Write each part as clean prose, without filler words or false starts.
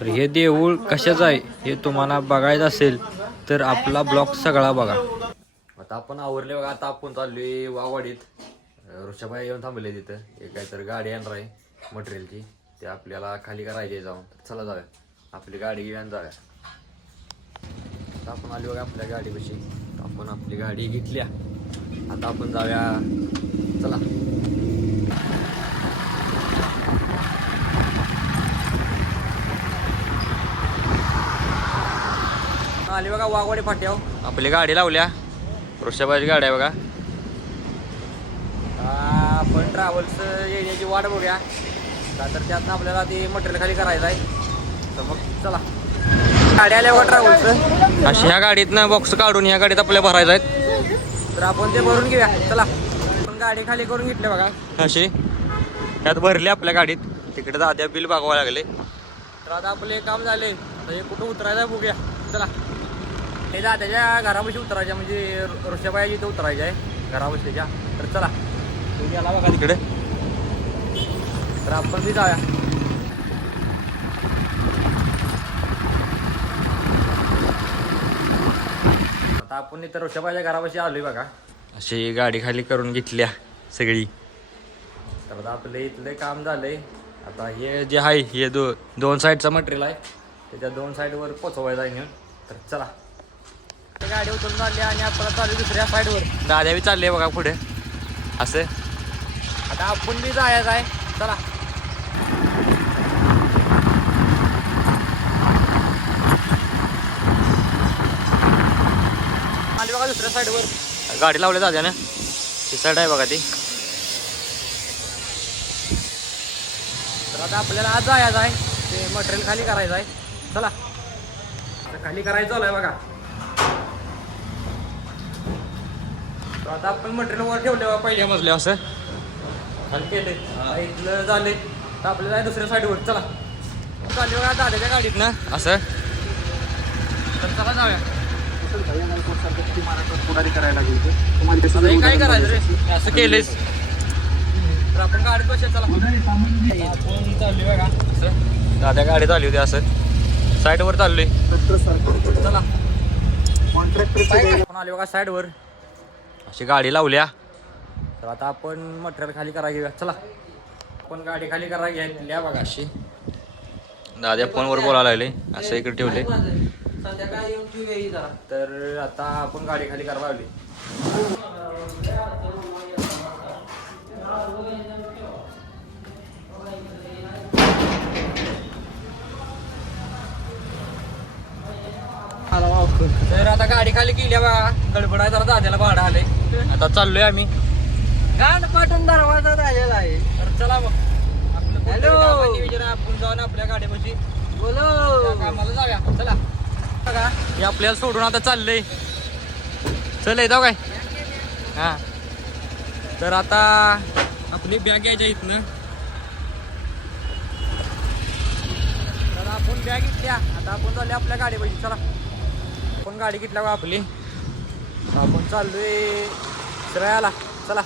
तर हे देऊळ कशाचं आहे हे तुम्हाला बघायचं असेल तर आपला ब्लॉग सगळा बघा. आता आपण आवरले बघा. आता आपण चाललोय वाघवाडीत. ऋषभाई येऊन थांबले तिथं. एक काहीतरी गाडी येणार आहे मटेरियलची, ते आपल्याला खाली करायची आहे जाऊन. चला जाऊया, आपली गाडी घेऊन जाऊया. आता आपण आलो बघा आपल्या गाडीपाशी. आपण आपली गाडी घेतल्या. आता आपण जाऊया, चला. आली बघा वाघवाडी फाट्यावर. आपली गाडी लावल्या. ऋषभाची गाडी आहे बघा. आपण ट्रॅव्हल्स येण्याची वाट बघूया, का तर त्यातनं आपल्याला ते मटेरियल खाली करायचं आहे. तर मग चला, गाडी आल्या बघा ट्रॅव्हल्सचं. अशी ह्या गाडीतनं बॉक्स काढून ह्या गाडीत आपल्या भरायचं आहेत. तर आपण ते भरून घेऊया. चला, आपण गाडी खाली करून घेतली बघा. अशी त्यात भरली आपल्या गाडीत. तिकडे दाद्या बिल बघावं लागले. तर आता आपले काम झाले. आता हे कुठं उतरायचं आहे बघूया. चला, हे दाद्याच्या घरापाशी उतरायच्या, म्हणजे ऋषभाई इथे उतरायच्या आहे घरापाशीच्या. तर चला, तुम्ही आला बघा तिकडे. तर आपण बी जाऊया. आता आपण इथं ऋषभाईच्या घरापाशी आलोय बघा. अशी गाडी खाली करून घेतल्या सगळी. तर आता आपलं इथलं काम झालंय. आता हे जे आहे हे दोन साईडचं मटेरियल आहे, त्याच्या दोन साईडवर पोचवायचं आहे. तर चला, गाडी उतरून चालली आणि आपण चालू दुसऱ्या साईडवर. दाद्या बी चालले बघा पुढे असं. आता आपण बी जायचं आहे. चला, आली बघा दुसऱ्या साईडवर गाडी लावली दाद्यानं. ती साईड आहे बघा ती. तर आता आपल्याला आज जायचं आहे, ते मटेरियल खाली करायचं आहे. चला, खाली करायचं आहे बघा. तर आता आपण मटेरियल वर ठेवले पहिल्या मजल्या असं खाली केले. इथलं झाले. तर आपल्याला आहे दुसऱ्या साईडवर. चला, चालली बघा दाद्याच्या गाडीत ना असं. तर चला जाऊया. पुढारी करायला लागली काय करायचं रे, असं केलेच. तर आपण गाडीत बसूया. चला, आपण चालली बघा असं. दाद्या गाडीत आली होती असं, साईडवर चाललोय. चला, आपण आली बघा साईडवर. अशी गाडी लावल्या. तर आता आपण मटेरियल खाली करायला घेऊया. चला, आपण गाडी खाली करायला घ्या बघा अशी. दाद्या फोनवर बोलायला लागले असं इकडे ठेवले. तर आता आपण गाडी खाली करायला लावली. तर आता गाडी खाली केली बघा. गडबड आहे जरा, दाद्याला भाडं आले. आता चाललोय आम्ही. गाड पाठून दरवाजा राहिलेला आहे. तर चला मग, आपलं हॅलो, आपण जाऊन आपल्या गाडीपाशी बोलो कामाला जाऊया. चला बघा, हे आपल्याला सोडून आता चाललंय. चल येतो काय. हा, तर आता आपली बॅग घ्यायच्या इथनं. तर आपण बॅग घेतल्या. आता आपण चालले आपल्या गाडीपाशी. चला, आपण गाडी घेतल्या बघा आपली. आपण चाललोय श्रेयाला. चला,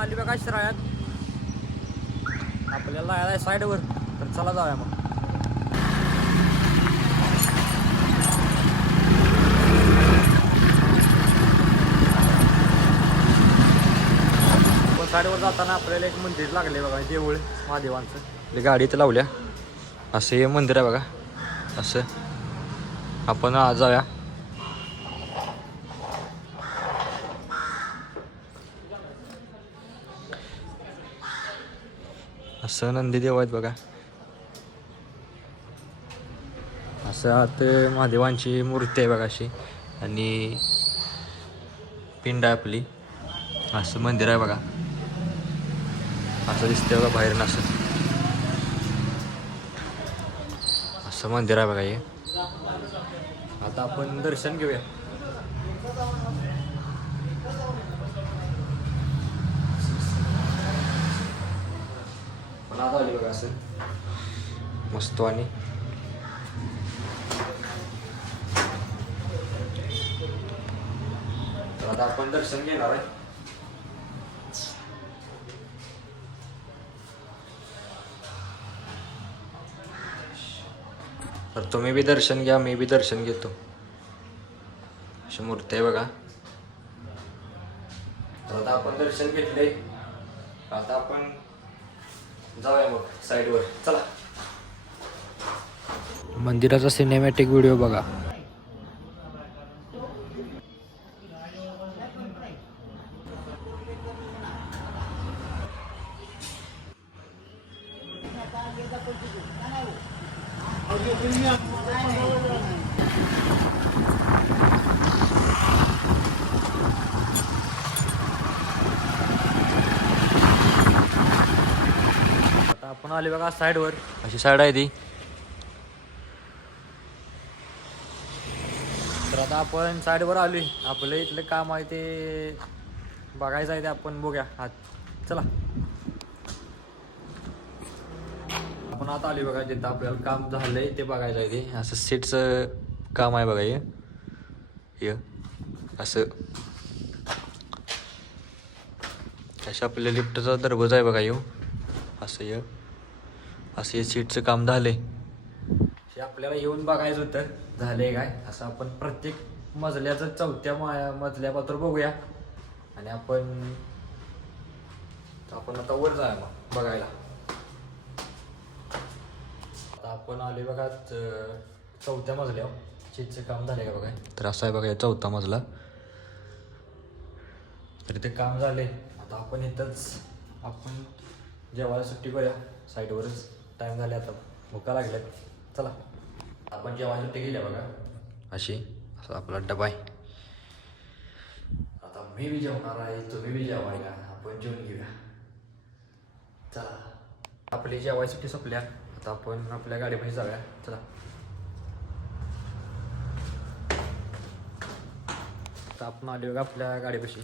आली बघा श्रेयात. आपल्याला यायला साईडवर. तर चला जाऊया मग. साईडवर जाताना आपल्याला एक मंदिर लागले बघा, देऊळ महादेवांचं. गाडी इथं लावल्या. असं हे मंदिर आहे बघा असं. आपण आज जाऊया. असं नंदीदेव आहेत बघा. असं आत महादेवांची मूर्ती आहे बघा अशी. आणि पिंड आहे आपली. असं मंदिर आहे बघा. असं दिसतंय बघा बाहेर. असं मंदिर आहे बघा हे. आता आपण दर्शन घेऊया. पण आता आली बघा असं मस्त. आणि तर आता आपण दर्शन घेणार आहे. तर तुम्ही बी दर्शन घ्या, मी बी दर्शन घेतो. अशी मूर्ती आहे बघा. तर आता आपण दर्शन घेतले. आता आपण जाऊया मग साईडवर. चला. मंदिराचा सिनेमॅटिक व्हिडिओ बघा. आता आपण आले बघा साईडवर. अशी साईड आहे ती. तर आता आपण साईडवर आलोय. आपलं इथलं काम आहे ते बघायचं आहे, ते आपण बघूया आत. चला. आपण आता आलोय बघा जिथं आपल्याला काम झालंय ते बघायचं आहे. ते असं सीटचं काम आहे बघा. हे असं आपल्या लिफ्टचा दरवाजा आहे बघा. असं असं हे सीटचं काम झालंय. हे आपल्याला येऊन बघायचं होतं झालंय काय. असं आपण प्रत्येक मजल्याचं चौथ्या मजल्यापासून बघूया. आणि आपण आता वर जाऊया मग बघायला. आता आपण आले बघा चौथ्या मजल्यावर. सीटचं काम झालंय का बघा. तर असं आहे बघा चौथा मजला. तर ते काम झाले. आता आपण इथंच आपण जेवायला सुट्टी करूया. साईडवरच टाईम झाले, आता भुका लागल्यात. चला. आपण जेवायला सुट्टी गेल्या बघा. असा आपला डबा आहे. आता मी बी जेवणार आहे, तुम्ही बी जेवायला. आपण जेवून घेऊया. चला. आपली जेवायला सुट्टी संपल्या. आता आपण आपल्या गाडीमध्ये जाऊया. चला. आता आपण आलो बघा आपल्या गाडीपाशी.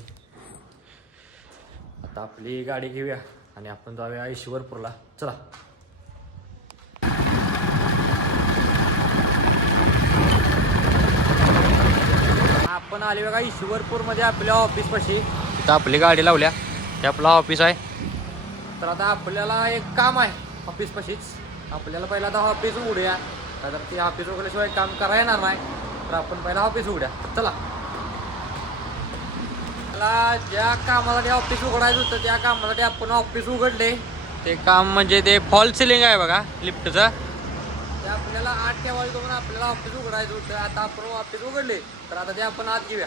आता आपली गाडी घेऊया आणि आपण जाऊया ईश्वरपूरला. चला. आपण आले बघा ईश्वरपूरमध्ये आपल्या ऑफिसपाशी. तिथं आपली गाडी लावल्या. ते आपलं ऑफिस आहे. तर आता आपल्याला एक काम आहे ऑफिसपाशीच. आपल्याला पहिला आता ऑफिस उघडूया. तर ते ऑफिस उघडल्याशिवाय काम करा येणार नाही. तर आपण पहिला ऑफिस उघड्या. चला. ज्या कामासाठी ऑफिस उघडायचं होतं त्या कामासाठी आपण ऑफिस उघडले. ते काम म्हणजे ते फॉल सिलिंग आहे बघा लिफ्टचं. ते आपल्याला आत ठेवायचं म्हणून आपल्याला ऑफिस उघडायचं होतं. आता आपण ऑफिस उघडले. तर आता ते आपण आत घेऊया.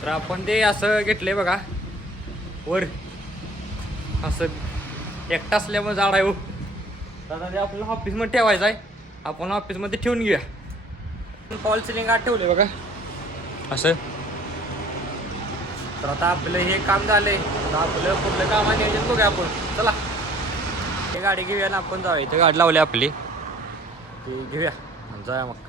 तर आपण ते असं घेतलंय बघा वर. असं एकटा असल्यामुळे झाड आहे. आता ते आपल्याला ऑफिसमध्ये ठेवायचं आहे. आपण ऑफिसमध्ये ठेवून घेऊया. फॉल सिलिंग आत ठेवले बघा असं. तर आता आपलं हे काम झालंय. आता आपलं कुठलं काम आहे नियोजन बघूया आपण. चला. हे गाडी घेऊया ना आपण जाऊया. इथे गाडी लावली आपली. ती घेऊया आणि जाऊया मग.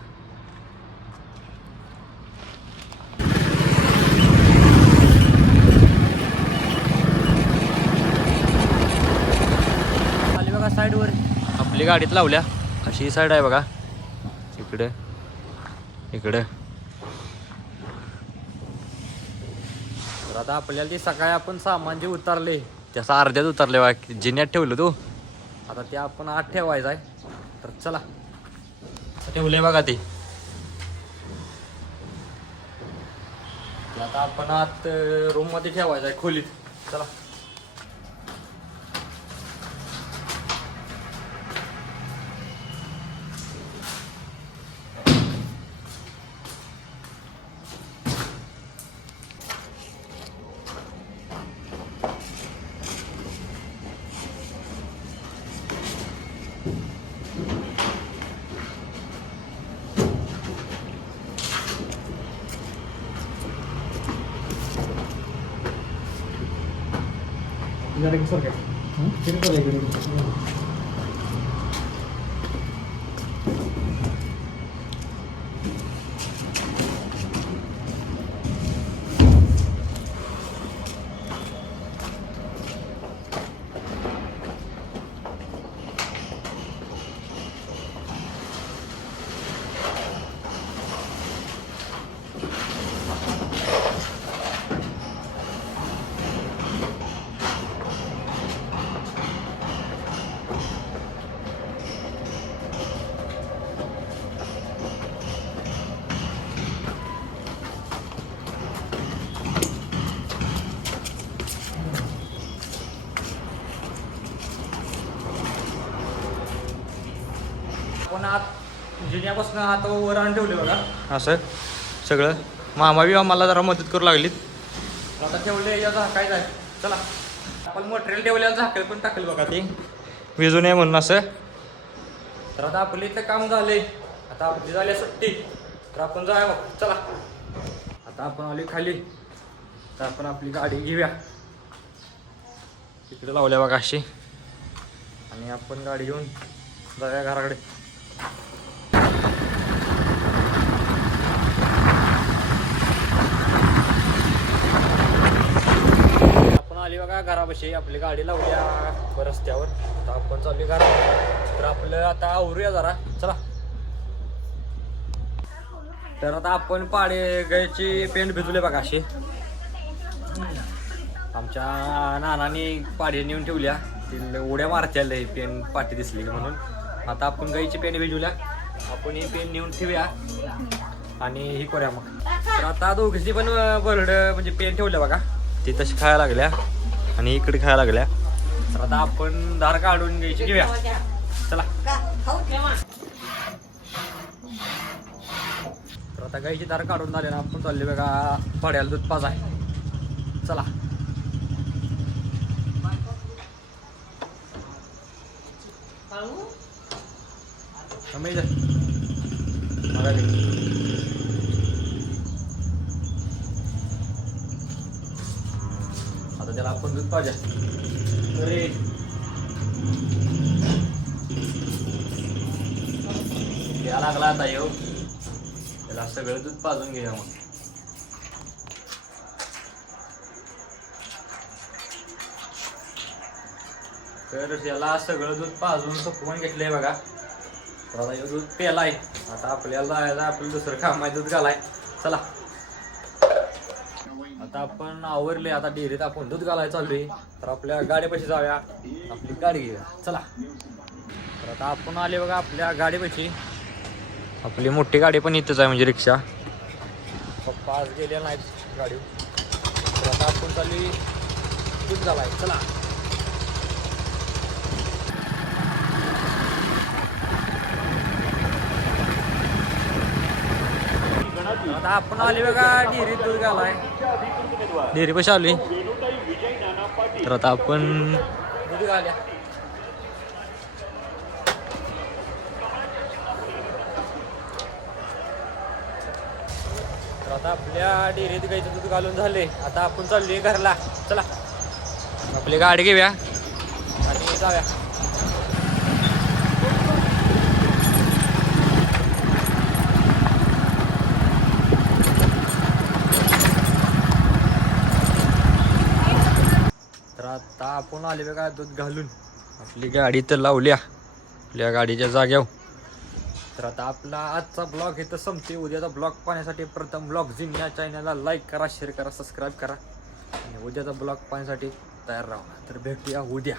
साईडवर आपली गाडीत लावल्या. अशी साईड आहे बघा. इकडे तर आता आपल्याला ते सकाळी आपण सामान जे उतरले त्याचं अर्ध्यात उतरले बघा. जिन्यात ठेवलं तो. आता ते आपण आत ठेवायचं आहे. तर चला. ठेवले बघा ते. आता आपण आत रूम मध्ये ठेवायचं आहे खोलीत. चला. पण आत जिन्यापासून हात वर आणून ठेवले बघा असं सगळं. मामा बी आम्हाला जरा मदत करू लागलीत. आता ठेवले या झाकायचं आहे. चला आपण मटेरियल ठेवल्याला झाकल पण टाकलं बघा ते विजू नये म्हणून असं. तर आता आपलं इथं काम झालंय. आता आपली झाली सुट्टी तर आपण जाऊया बघ. चला आता आपण आली खाली तर आपण आपली गाडी घेऊया. तिकडे लावल्या बघा अशी आणि आपण गाडी घेऊन जाऊया घराकडे. आपण आली बघा घरापाशी. आपली गाडी लावल्या रस्त्यावर. आता आपण चालू घरात. तर आपलं आता आवरूया जरा. चला तर आता आपण पाडे गायची पेंट भिजवले बघा अशी. आमच्या नानाने पाडी नेऊन ठेवल्या. ती उड्या मारत्याला ही पेन पाठी दिसली म्हणून. आता आपण गाईची पेन भिजवल्या. आपण ही पेन नेऊन ठेवूया आणि ही करूया मग. तर आता दोघीची पण बरड म्हणजे पेन ठेवल्या बघा. ती तशी खायला लागल्या आणि इकडे खायला लागल्या. तर आता आपण दार काढून गाईची घेऊया. चला तर आता गाईची दार काढून झाले ना आपण चालले बघा पाड्याला दूध पाजाय. चला आता त्याला आपण दूध पाजा. अरे या लागला आता येऊ. त्याला सगळं दूध पाजून घ्या मग. तर त्याला सगळं दूध पाजून सपवून घेतलंय बघा. तर आता हे दूध प्यालाय. आता आपल्याला जायला आपलं दुसरं काम आहे दूध घालाय. चला आता आपण आवरले. आता डेअरीत आपण दूध घालायला चाललोय. तर आपल्या गाडीपाशी जाऊया. आपली गाडी घेऊया. चला तर आता आपण आले बघा आपल्या गाडीपाशी. आपली मोठी गाडी पण इथंच आहे म्हणजे रिक्षा. पप्पा आज गेले नाहीत गाडी. तर आता आपण चालली दूध घालाय. चला आता आपण आले बघा डेअरीत दूध घालाय. डेअरी पाशी आलोय. तर आता आपण दूध घाल्या. तर आता आपल्या डेअरीत गाईचं दूध घालून झाले. आता आपण चाललोय घरला. चला आपली गाडी घेऊया आणि जाऊया. तर आता आपण आले बघा दूध घालून. आपली गाडी तर लावल्या आपल्या गाडीच्या जाग्यावर. तर आता आपला आजचा ब्लॉग इथं संपते. उद्याचा ब्लॉग पाहण्यासाठी प्रथम ब्लॉग जिम या चॅनलला लाईक करा, शेअर करा, सबस्क्राईब करा आणि उद्याचा ब्लॉग पाहण्यासाठी तयार राहा. तर भेटूया उद्या.